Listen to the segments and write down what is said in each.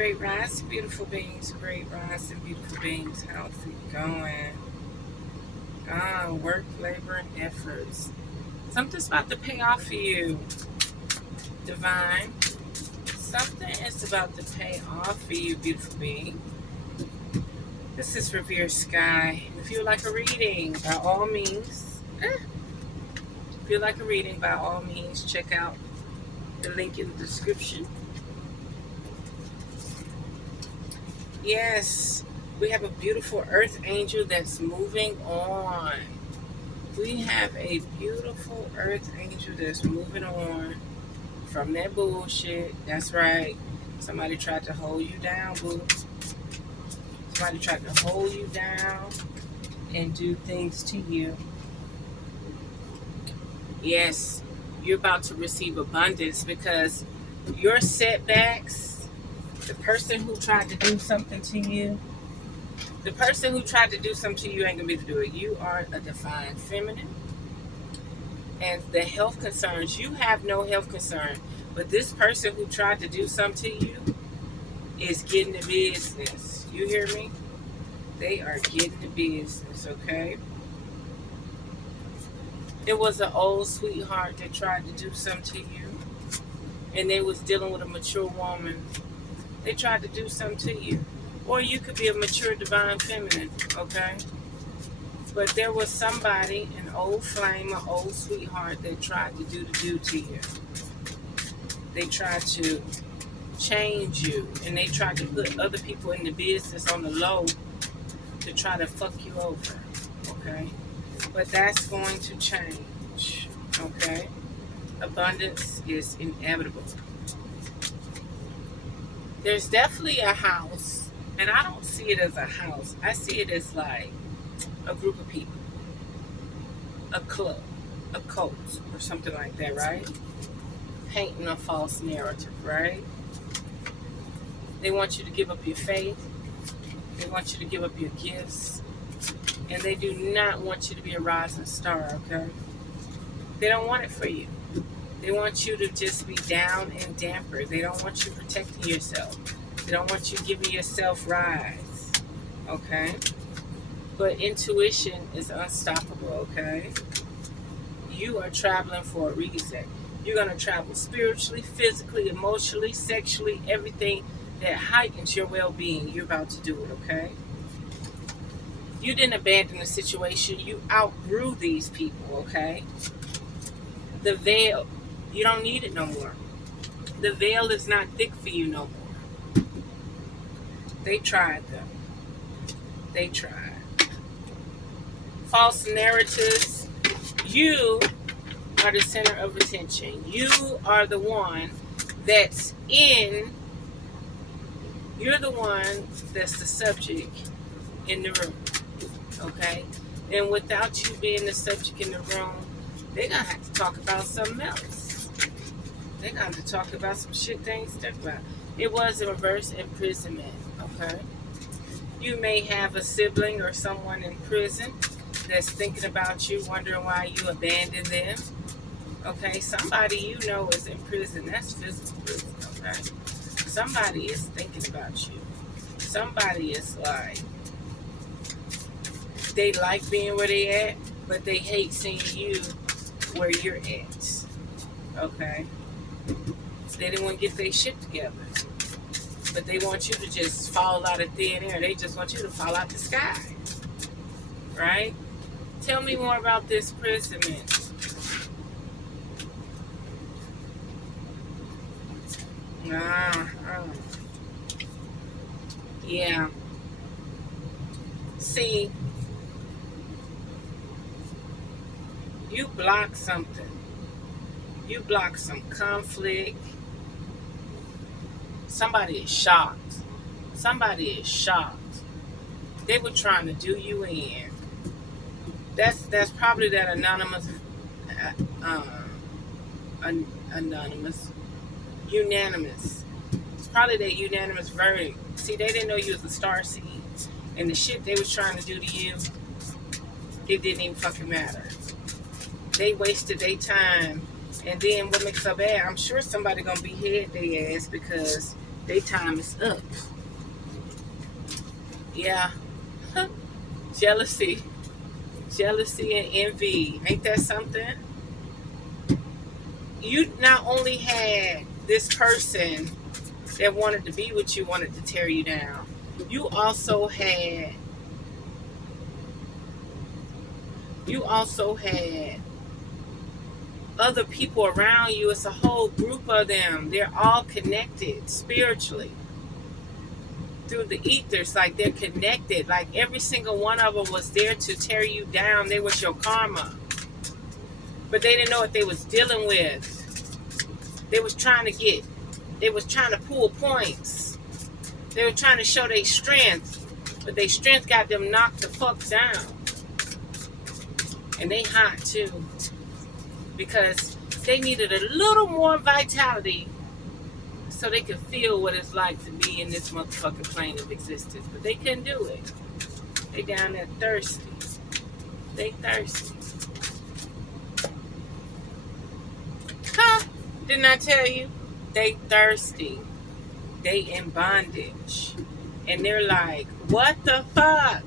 Great rise, beautiful beings. Great rise and beautiful beings. How's it going? Work, labor, and efforts. Something's about to pay off for you, divine. Something is about to pay off for you, beautiful being. This is Revere Sky. If you would like a reading, by all means, check out the link in the description. Yes, we have a beautiful earth angel that's moving on. We have a beautiful earth angel that's moving on from that bullshit. That's right. Somebody tried to hold you down, boo. Somebody tried to hold you down and do things to you. Yes, you're about to receive abundance because your setbacks, the person who tried to do something to you, ain't gonna be able to do it. You are a divine feminine. And the health concerns, you have no health concern. But this person who tried to do something to you is getting the business. You hear me? They are getting the business, okay? It was an old sweetheart that tried to do something to you. And they was dealing with a mature woman. They tried to do something to you. Or you could be a mature divine feminine, okay? But there was somebody, an old flame, an old sweetheart that tried to do to you. They tried to change you. And they tried to put other people in the business on the low to try to fuck you over, okay? But that's going to change, okay? Abundance is inevitable. There's definitely a house, and I don't see it as a house. I see it as like a group of people, a club, a cult, or something like that, right? Painting a false narrative, right? They want you to give up your faith. They want you to give up your gifts. And they do not want you to be a rising star, okay? They don't want it for you. They want you to just be down and damper. They don't want you protecting yourself. They don't want you giving yourself rise, okay? But intuition is unstoppable, okay? You are traveling for a reason. You're going to travel spiritually, physically, emotionally, sexually, everything that heightens your well-being. You're about to do it, okay? You didn't abandon the situation. You outgrew these people, okay? The veil, you don't need it no more. The veil is not thick for you no more. They tried, though. They tried. False narratives. You are the center of attention. You are the one that's in. You're the one that's the subject in the room. Okay? And without you being the subject in the room, they're going to have to talk about something else. They're going to have to talk about some shit they ain't stuck about. It was a reverse imprisonment, okay? You may have a sibling or someone in prison that's thinking about you, wondering why you abandoned them. Okay? Somebody you know is in prison. That's physical prison, okay? Somebody is thinking about you. Somebody is like, they like being where they at, but they hate seeing you where you're at, okay? They didn't want to get their shit together, but they want you to just fall out of thin air. They just want you to fall out the sky, right? Tell me more about this imprisonment. Yeah. See, you block something. You block some conflict. Somebody is shocked. Somebody is shocked. They were trying to do you in. That's probably that unanimous. It's probably that unanimous verdict. See, they didn't know you was a star seed. And the shit they was trying to do to you, it didn't even fucking matter. They wasted their time. And then what makes it so bad, I'm sure somebody gonna behead their ass because Their time is up. Yeah. Jealousy. Jealousy and envy. Ain't that something? You not only had this person that wanted to be with you, wanted to tear you down, you also had other people around you. It's a whole group of them. They're all connected spiritually through the ethers. Like, they're connected. Like, every single one of them was there to tear you down. They was your karma, but they didn't know what they was dealing with. They was trying to pull points. They were trying to show their strength, but their strength got them knocked the fuck down. And they hot too, because they needed a little more vitality so they could feel what it's like to be in this motherfucking plane of existence. But they couldn't do it. They down there thirsty. They thirsty. Huh? Didn't I tell you? They thirsty. They in bondage. And they're like, what the fuck?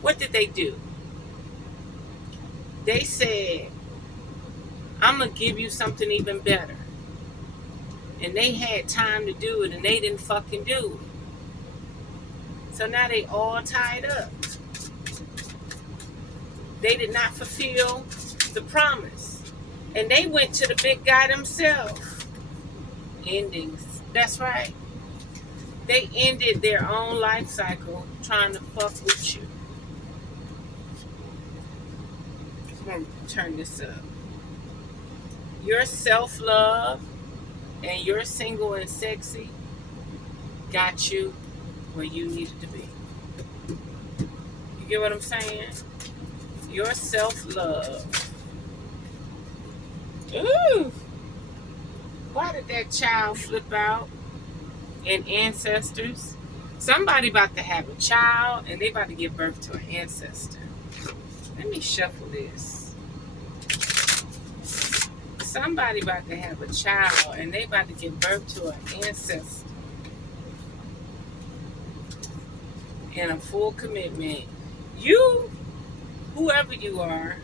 What did they do? They said, I'm going to give you something even better. And they had time to do it, and they didn't fucking do it. So now they all tied up. They did not fulfill the promise. And they went to the big guy themselves. Endings. That's right. They ended their own life cycle trying to fuck with you. I'm going to turn this up. Your self-love and your single and sexy got you where you needed to be. You get what I'm saying? Your self-love. Ooh! Why did that child flip out? And ancestors. Somebody about to have a child and they about to give birth to an ancestor. Let me shuffle this. Somebody about to have a child and they about to give birth to an ancestor. And a full commitment. You, whoever you are,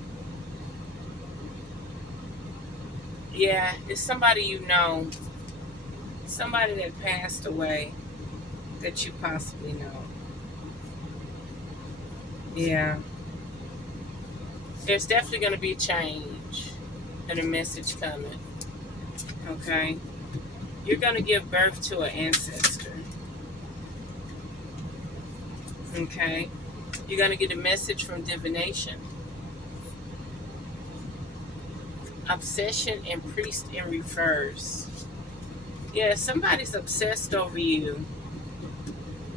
yeah, it's somebody you know. Somebody that passed away that you possibly know. Yeah. There's definitely going to be a change and a message coming. Okay? You're going to give birth to an ancestor. Okay? You're going to get a message from divination. Obsession and priest in reverse. Yeah, somebody's obsessed over you,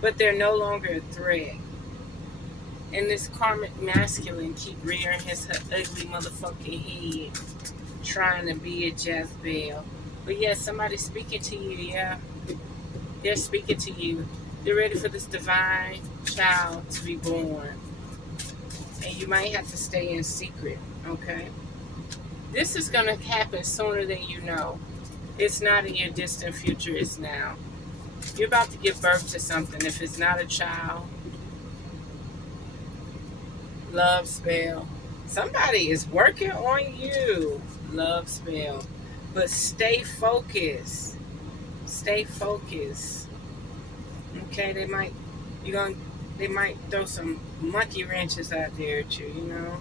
but they're no longer a threat. And this karmic masculine keep rearing his ugly motherfucking head, trying to be a Jezebel. But yeah, somebody's speaking to you, yeah. They're speaking to you. They're ready for this divine child to be born. And you might have to stay in secret, okay? This is going to happen sooner than you know. It's not in your distant future, it's now. You're about to give birth to something. If it's not a child, love spell. Somebody is working on you. Love spell. But stay focused. Stay focused. Okay, they might throw some monkey wrenches out there at you, you know?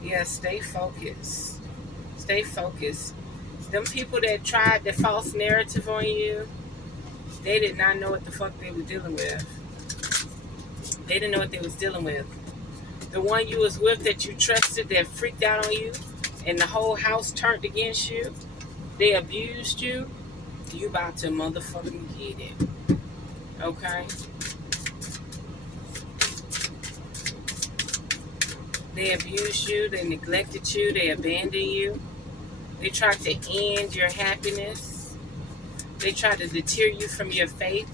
Yeah, stay focused. Stay focused. Them people that tried the false narrative on you, they did not know what the fuck they were dealing with. They didn't know what they was dealing with. The one you was with that you trusted that freaked out on you and the whole house turned against you, they abused you, you about to motherfucking get it. Okay? They abused you, they neglected you, they abandoned you. They tried to end your happiness. They tried to deter you from your faith.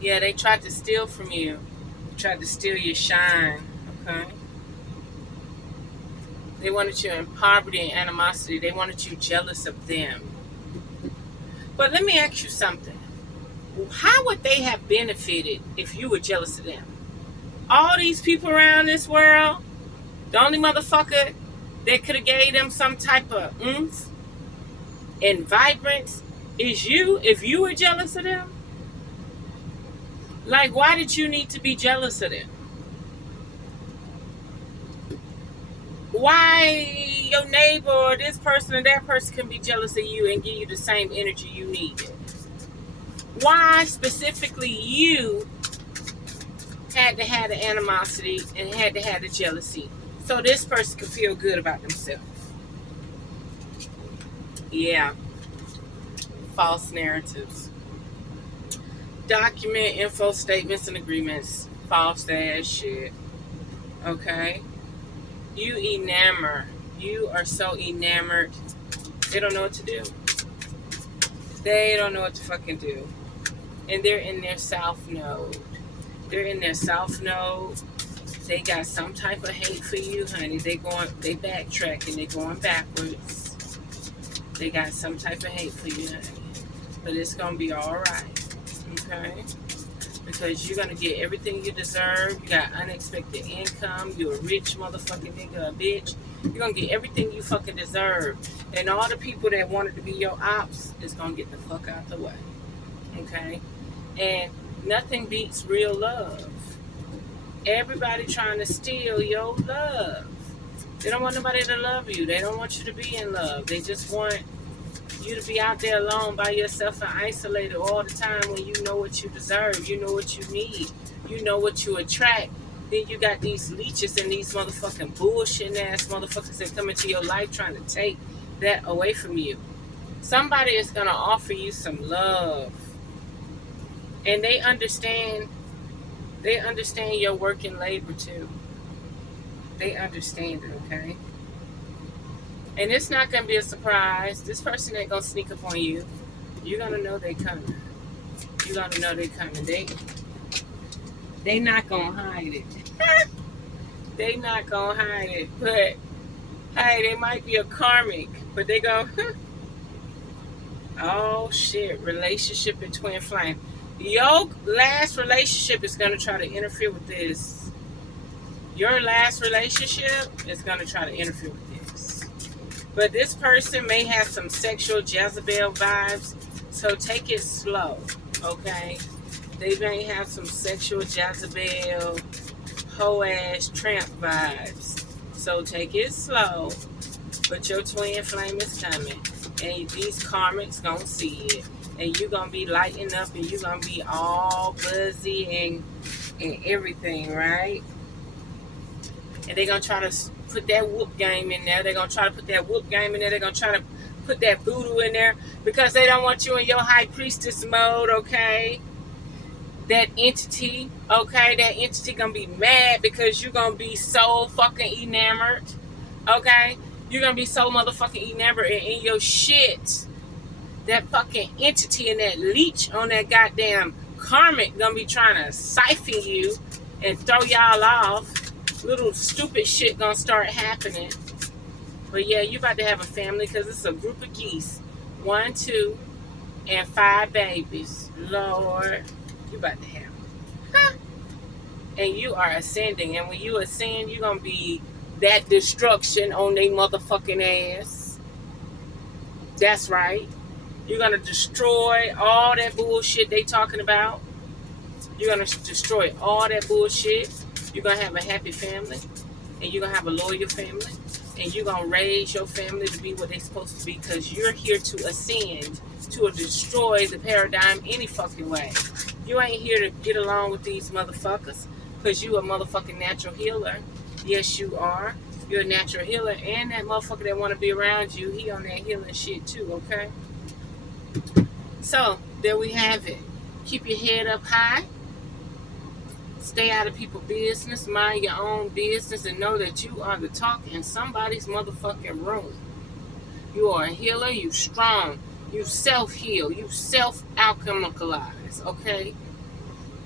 Yeah, they tried to steal from you. They tried to steal your shine. Okay. They wanted you in poverty and animosity. They wanted you jealous of them. But let me ask you something. How would they have benefited if you were jealous of them? All these people around this world, the only motherfucker that could have gave them some type of oomph and vibrance is you if you were jealous of them? Like, why did you need to be jealous of them? Why your neighbor or this person or that person can be jealous of you and give you the same energy you needed? Why specifically you had to have the animosity and had to have the jealousy so this person could feel good about themselves? Yeah. False narratives. Document info statements and agreements. False ass shit. Okay? You enamor. You are so enamored. They don't know what to do. They don't know what to fucking do. And they're in their south node. They're in their south node. They got some type of hate for you, honey. They backtracking. They going backwards. They got some type of hate for you, honey. But it's gonna be alright. Okay? Because you're gonna get everything you deserve. You got unexpected income. You're a rich motherfucking nigga, a bitch. You're gonna get everything you fucking deserve. And all the people that wanted to be your ops is gonna get the fuck out the way. Okay? And nothing beats real love. Everybody trying to steal your love. They don't want nobody to love you. They don't want you to be in love. They just want you to be out there alone by yourself and isolated all the time when you know what you deserve. You know what you need. You know what you attract. Then you got these leeches and these motherfucking bullshit ass motherfuckers that come into your life trying to take that away from you. Somebody is going to offer you some love. And they understand your work and labor too. They understand it, okay? And it's not going to be a surprise. This person ain't going to sneak up on you. You're going to know they coming. You're going to know they coming. They not going to hide it. They not going to hide it. But, hey, they might be a karmic. But they go, oh, shit. Relationship in twin flame. Your last relationship is going to try to interfere with this. Your last relationship is going to try to interfere with this. But this person may have some sexual Jezebel vibes, so take it slow, okay? They may have some sexual Jezebel, hoe-ass tramp vibes, so take it slow. But your twin flame is coming, and these karmics gonna see it. And you're going to be lighting up and you're going to be all buzzy and everything, right? And they're going to try to put that whoop game in there. They're going to try to put that whoop game in there. They're going to try to put that voodoo in there because they don't want you in your high priestess mode, okay? That entity, okay? That entity going to be mad because you're going to be so fucking enamored, okay? You're going to be so motherfucking enamored and in your shit. That fucking entity and that leech on that goddamn karmic gonna be trying to siphon you and throw y'all off. Little stupid shit gonna start happening. But yeah, you about to have a family because it's a group of geese. 1, 2, and 5 babies. Lord, you about to have them. Huh? And you are ascending. And when you ascend, you're gonna be that destruction on their motherfucking ass. That's right. You're going to destroy all that bullshit they talking about. You're going to destroy all that bullshit. You're going to have a happy family. And you're going to have a loyal family. And you're going to raise your family to be what they're supposed to be. Because you're here to ascend, to destroy the paradigm any fucking way. You ain't here to get along with these motherfuckers. Because you a motherfucking natural healer. Yes, you are. You're a natural healer. And that motherfucker that want to be around you, he on that healing shit too, okay? So, there we have it. Keep your head up high. Stay out of people's business. Mind your own business and know that you are the talk in somebody's motherfucking room. You are a healer. You strong. You self-heal. You self-alchemicalize. Okay?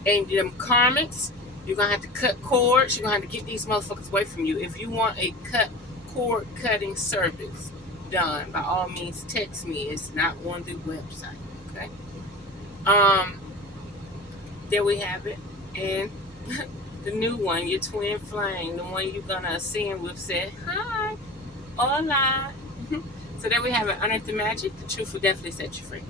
And them karmics, you're going to have to cut cords. You're going to have to get these motherfuckers away from you. If you want a cord cutting service done, by all means, text me. It's not on the website. Okay. There we have it. And the new one, your twin flame, the one you're going to ascend with, said, hi, hola. So there we have it. Unearth the magic. The truth will definitely set you free.